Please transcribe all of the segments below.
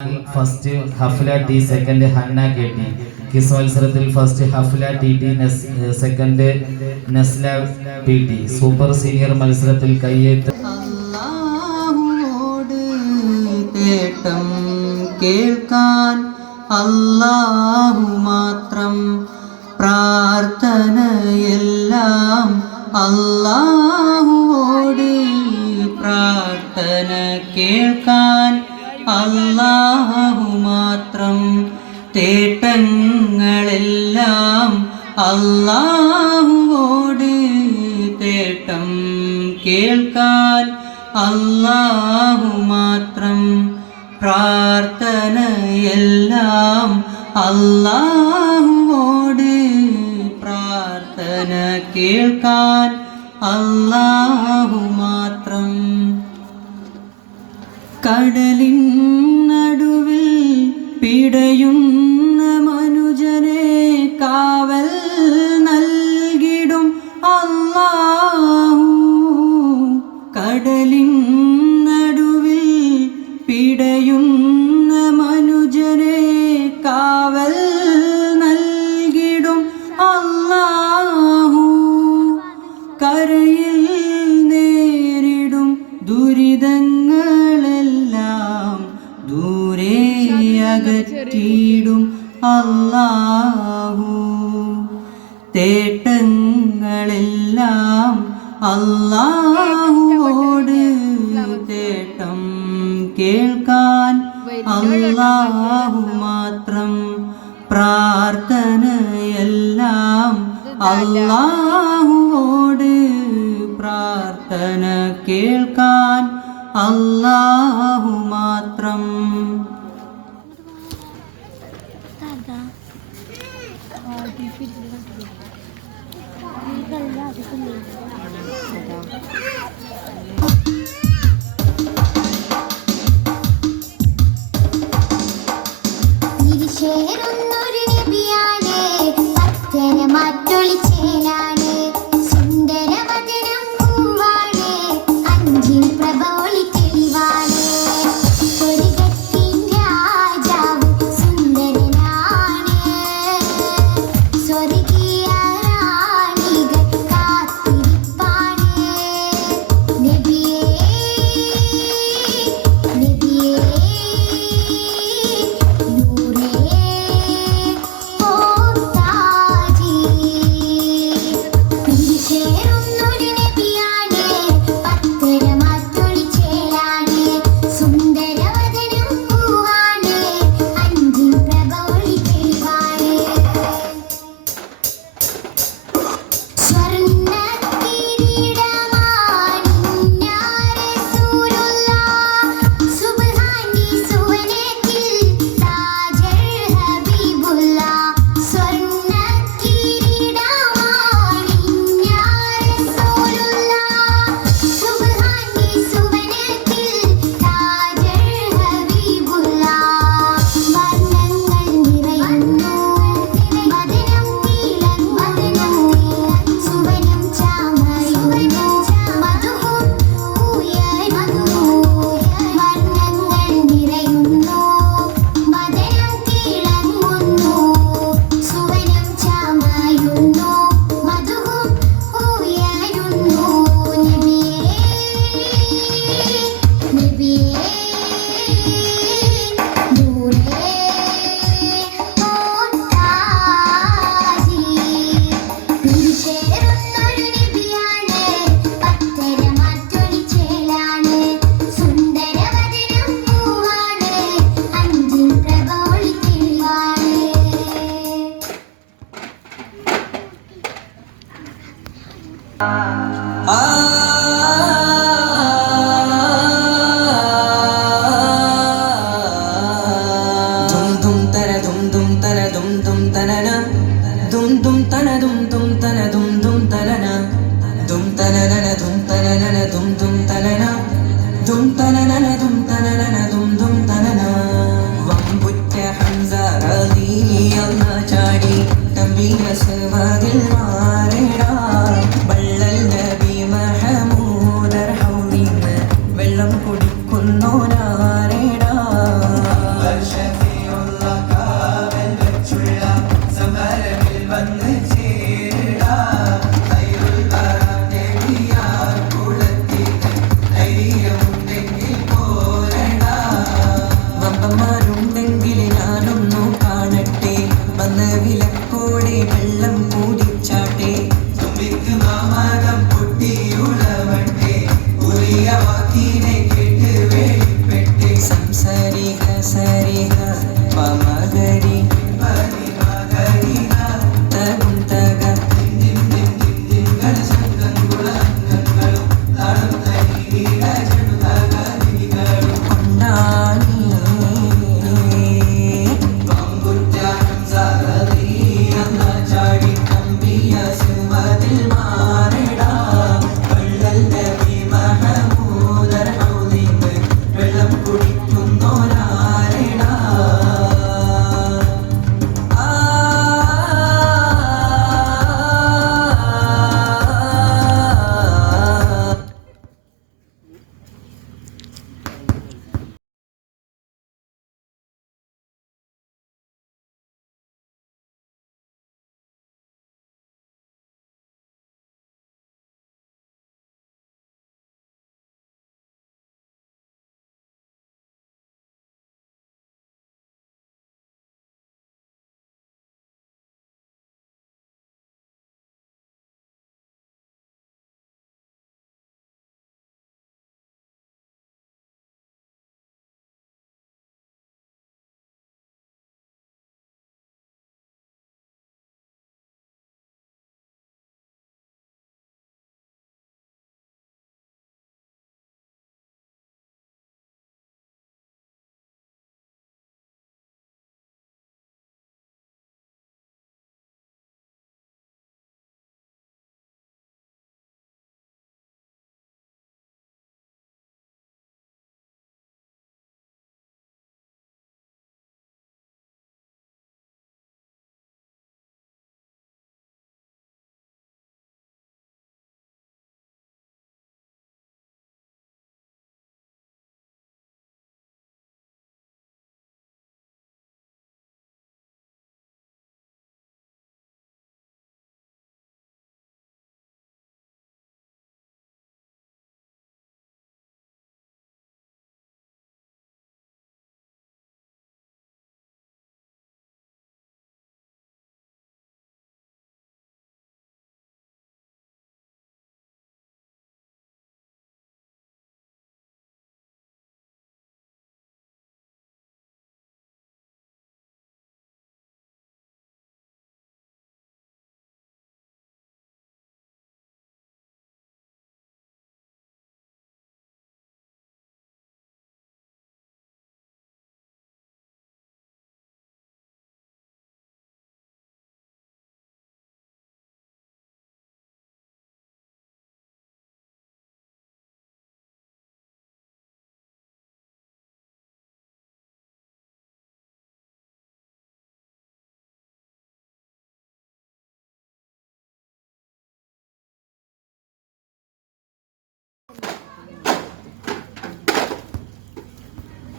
First Hafla T, second Hanna K T. Quiz മത്സരത്തിൽ first Hafla T T, second Nasla P T. Super senior മത്സരത്തിൽ കയ്യേറ്റം കേൾക്കാൻ അല്ലാഹു മാത്രം. പ്രാർത്ഥനയെല്ലാം അല്ലാഹുവോട്. പ്രാർത്ഥന കേൾക്കാൻ അല്ലാഹു മാത്രം. തേട്ടങ്ങളെല്ലാം അല്ലാഹുവോട്. തേട്ടം കേൾക്കാൻ അല്ലാഹു മാത്രം. പ്രാർത്ഥനയെല്ലാം അല്ലാഹുവോട്. പ്രാർത്ഥന കേൾക്കാൻ അല്ലാഹു മാത്രം. കടലിൻ നടുവിൽ പിടയുന്ന മനുജനെ കാവൽ നൽകിടും അല്ലാഹു. കടലിൻ നടുവിൽ പിടയുന്ന മനുജനെ കാവൽ നൽകിടും അല്ലാഹു. കരയിൽ നേരിടും ദുരിതങ്ങളെല്ലാം ദൂരെ അകറ്റിയിടും അല്ലാഹു. തേട്ടങ്ങളെല്ലാം അല്ലാഹുവോട്. തേട്ടം കേൾക്കാൻ അല്ലാഹു മാത്രം. പ്രാർത്ഥനയെല്ലാം അല്ലാഹുവോട്. പ്രാർത്ഥന കേൾക്കാൻ അല്ലാഹു മാത്രം. സുന്ദരവദനം പൂവാണ്, അഞ്ചിൽ പ്രഭ ഒളി തെളിവാണ്.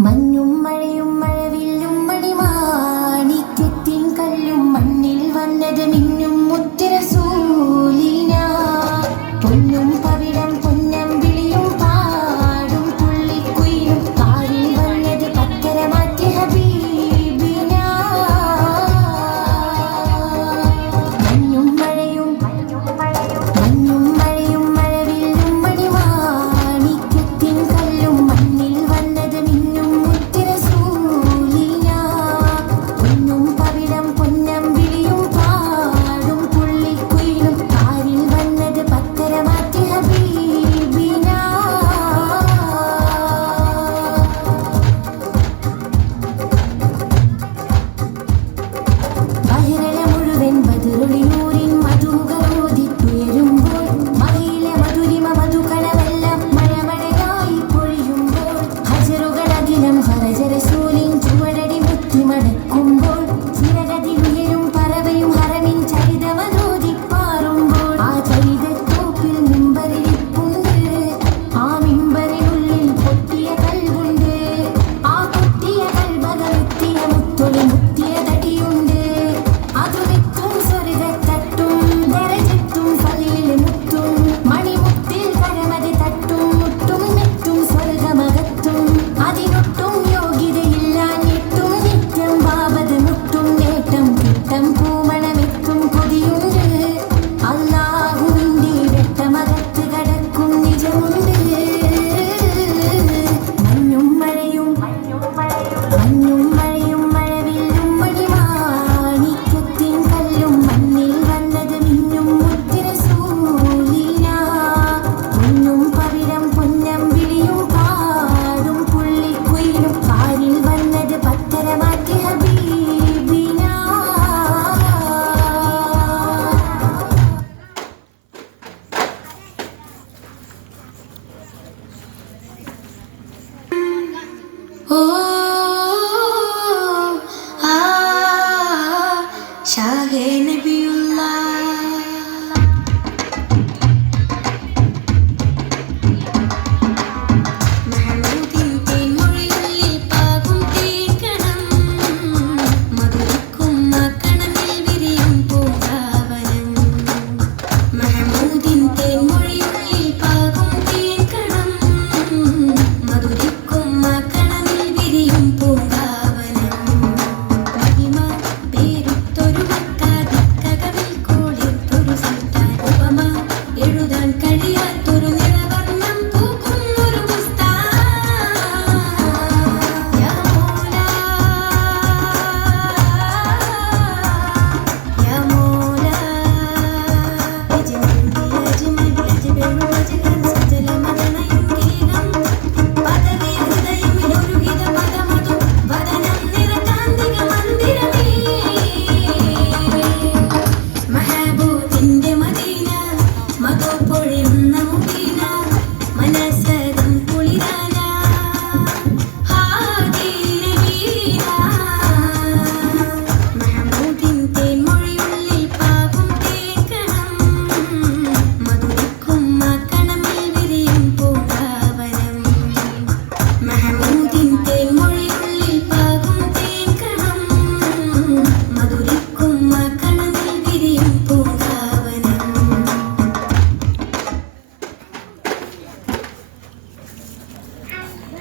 മഞ്ഞും മഴയും മഴവില്ലും മണിമാണിക്യത്തിൻ കല്ലും മണ്ണിൽ വന്നത് മിന്നും മുത്തുറസൂലിന പൊന്നും പവിഴം പൊന്നം വിളിയും പാടും പുള്ളിക്കുയിലും കാറിൽ വന്നത് പത്തരമാറ്റി ഹബീബിന മഞ്ഞും മഴയും മഴവില്ലും മണിമാണിക്യത്തിൻ കല്ലും മണ്ണിൽ വന്നത് മിന്നും മുത്തുറസൂലിന പൊന്നും പവിഴം പൊന്നം വിളിയും പാടും പുള്ളിക്കുയിലും കാറിൽ വന്നത് പത്തരമാറ്റി ഹബീബിന ബഹിരല മുഴുവൻ ബദറുളിയൂരിൻ മധുകളോദിത്തുയരുമ്പോൾ മഹിയിലെ മധുരിമ മധുകളമെല്ലാം മഴമഴയായി പൊഴിയുമ്പോൾ ഹജറുകളകിലം ഹറജ റസൂലിൻ ചുവടടി മുത്തിമടക്കുമ്പോൾ ചിറകതിലുയരും പറവയും ഹറമിൻ ചരിതമനോദിപ്പാറുമ്പോൾ ആ ചരിതത്തോപ്പിൽ മിമ്പറിരിപ്പുണ്ട് ആ മിമ്പറിനുള്ളിൽ പൊട്ടിയ കൽവുണ്ട് ആ പൊട്ടിയ കൽവകമെത്തിയ മുത്തൊളി മുത്തിയ തടിയുണ്ട് അതുമെത്തും സ്വർഗത്തട്ടും ദരജത്തും ഫളിയിലെ മുത്തും മണിമുത്തിൽ കരമത് തട്ടും മുട്ടും നെറ്റും സ്വർഗമകത്തും അതിനൊട്ടും യോഗ്യതയില്ലാഞ്ഞിട്ടും നിത്യം ബാബത് മുട്ടും നേട്ടം കിട്ടം പൂമണമെത്തും കൊതിയുണ്ട് അല്ലാഹുവിൻ്റെ വെട്ടമകത്ത് കടക്കും നിജമുണ്ട് മഞ്ഞും മഴയും